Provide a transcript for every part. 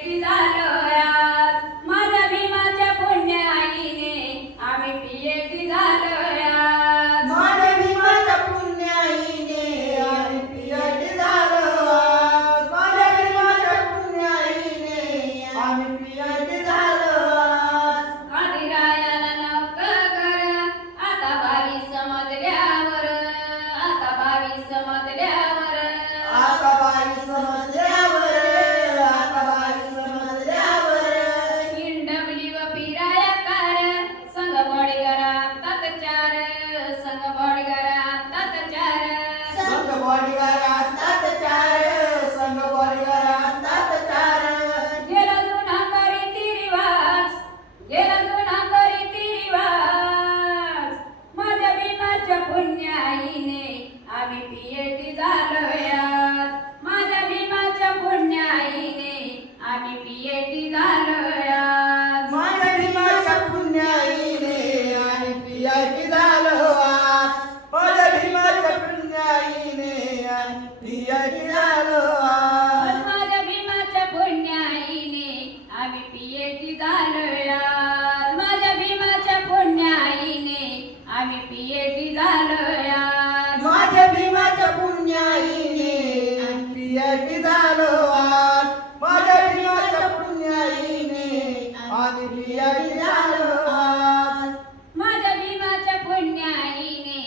PhD झालो आज. माझ्या भीमाच्या पुण्याईने आम्ही पीएचडी झालो आज. माझ्या भीमाच्या पुण्याईने आम्ही पीएचडी झालो आज. माझ्या भीमाच्या पुण्याईने आम्ही पीएचडी झालो आज. आदिरायाला नव्हतं घर, आता 22 मजल्यावर, आता 22 मजल्यावर. आता 22 मजल्यावर, आता 22 मजल्यावर. इंडबली व पिराया कार, संग बॉडीगारांतात चार, संग बॉडीगारांतात चार. संघ बॉडीगार असतात चार, संघ बॉडीगार असतात चार. गेला जुना रीती रिवाज, गेला जुना रीती रिवाज. माझ्या भीमाच्या पुण्याईने आम्ही पीएचडी झालोय आज. माझ्या भीमाच्या पुण्याईने आम्ही पीएचडी झालोय आज. माझ्या भीमाच्या पुण्याईने आम्ही पीएचडी झालो आज. माझ्या भीमाच्या पुण्याईने आम्ही पीएचडी झालो आज. माझ्या भीमाच्या पुण्याईने आम्ही पीएचडी झालोय आज. माझ्या भीमाच्या पुण्याईने आम्ही पीएचडी झालोय आज. माझ्या भीमाच्या पुण्याईने आम्ही पीएचडी झालो आज. माझ्या भीमाच्या पुण्याईने आम्ही पीएचडी झालो आज. माझ्या भीमाच्या पुण्याईने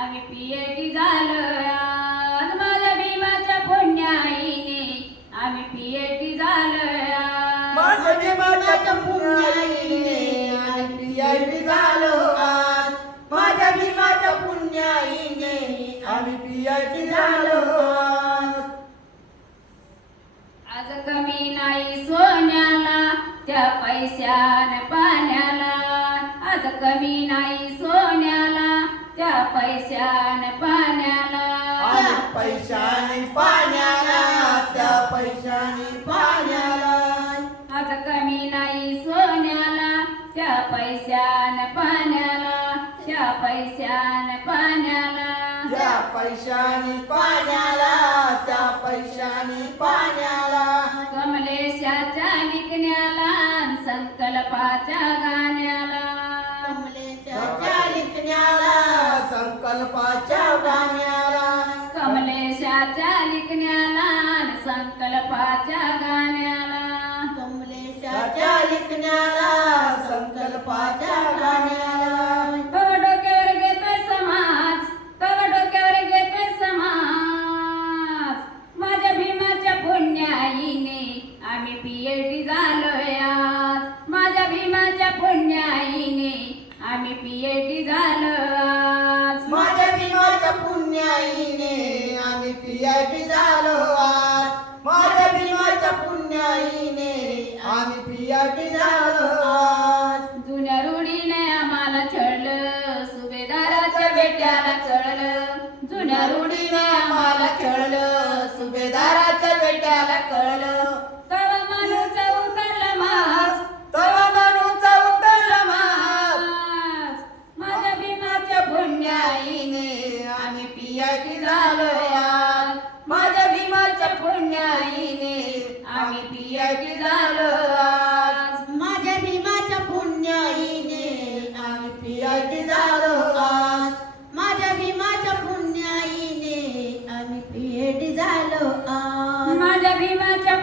आम्ही पीएचडी झालोय आज. माझ्या भीमाच्या पुण्याईने आम्ही पीएचडी झालोय आज. माझ्या भीमाच्या पुण्याईने आम्ही पीएचडी झालो आज. माझ्या भीमाच्या पुण्याईने आम्ही पीएचडी झालो आज. आज कमी नाही सोन्याला त्या पैशान पाण्याला. आज कमी नाही सोन्याला त्या पैशान पाण्याला. आणि पैशाने पाण्याला, त्या पैशाने पाण्याला. आज कमी नाही सोन्याला त्या पैशान पाण्याला, त्या पैशान पाण्याला. त्या पैशाने पाण्याला, त्या पैशाने पाण्याला. कमलेशाच्या निघण्याला, संकल्पाच्या गाण्याला. कमलेशाच्या लिखण्याला, संकल्पाच्या गाण्याला. कमलेशाच्या लिखण्याला, संकल्पाच्या गाण्याला. कमलेशाच्या लिखण्याला, संकल्पाच्या गाण्याला. तव डोक्यावर घेतोय समाज, तव डोक्यावर घेतोय समाज. माझ्या भीमाच्या पुण्याईने आम्ही पीएचडी झालोय आज. माझ्या भीमाच्या पुण्याईने आम्ही पीएचडी झालो आज. माझ्या भीमाच्या पुण्याईने आम्ही पीएचडी झालो आज. माझ्या भीमाच्या पुण्याईने आम्ही पीएचडी झालो आज. जुन्या रूढीने आम्हाला छळलं, सुभेदाराच्या बेट्याला कळलं. जुन्या रूढीने आम्हाला कळलं, सुभेदाराच्या बेट्याला कळलं. तवा माणूस उतरला मास, तवा माणूचा उतरला मास. माझ्या भीमाच्या पुण्याईने आम्ही पीएचडी झालोय आज. माझ्या भीमाच्या पुण्याईने आम्ही पीएचडी झालो आज. माझ्या भीमाच्या पुण्याईने आम्ही पीएचडी झालो आज. माझ्या भीमाच्या पुण्याईने आम्ही पीएचडी झालो आज. माझ्या भीमाच्या